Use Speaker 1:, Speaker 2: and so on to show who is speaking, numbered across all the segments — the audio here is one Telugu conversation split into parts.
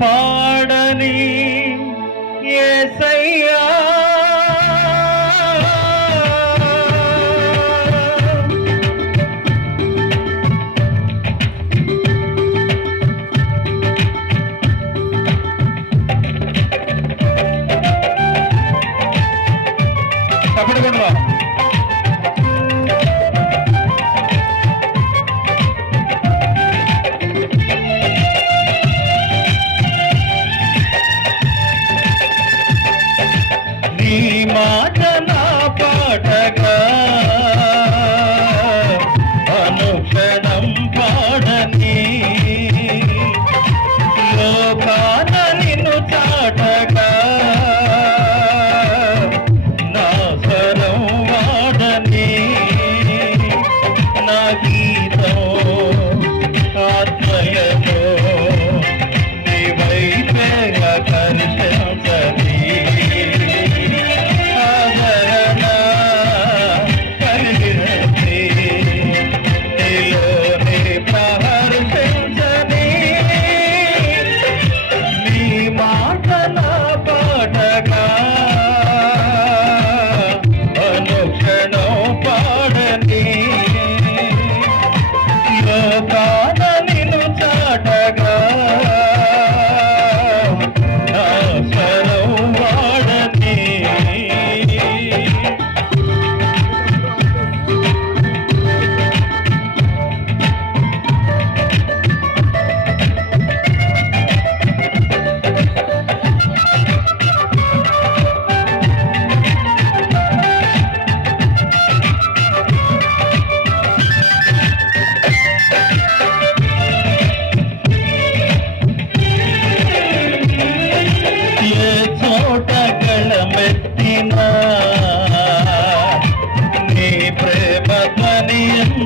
Speaker 1: పాడని ఏసయ్యా. మాట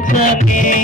Speaker 1: தீர்த்தமே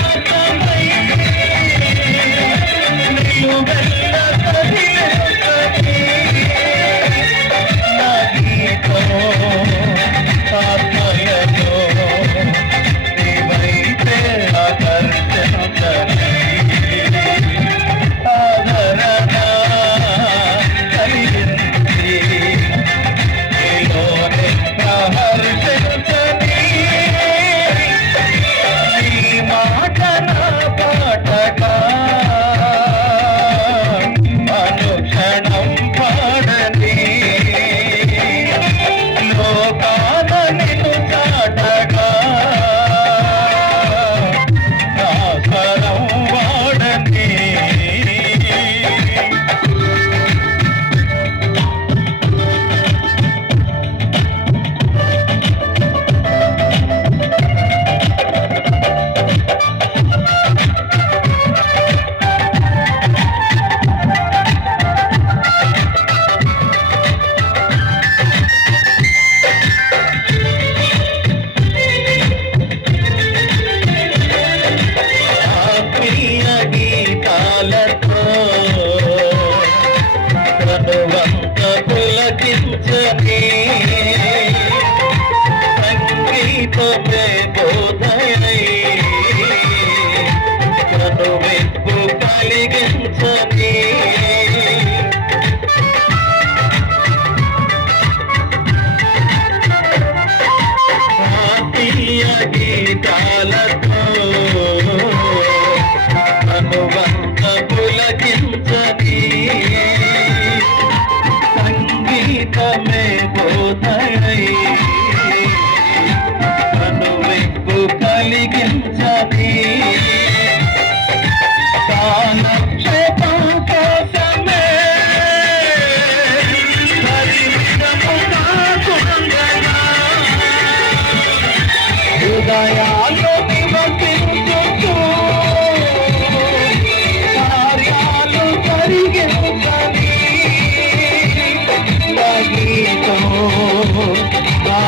Speaker 1: begin to turn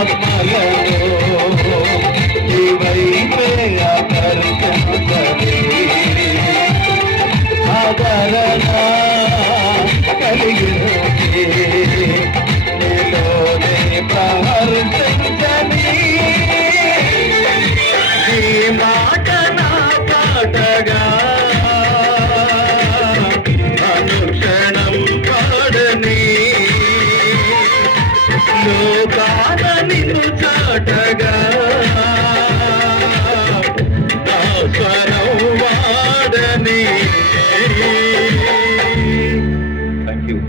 Speaker 1: Yeah. ಮಿನು ಕಾಟಗ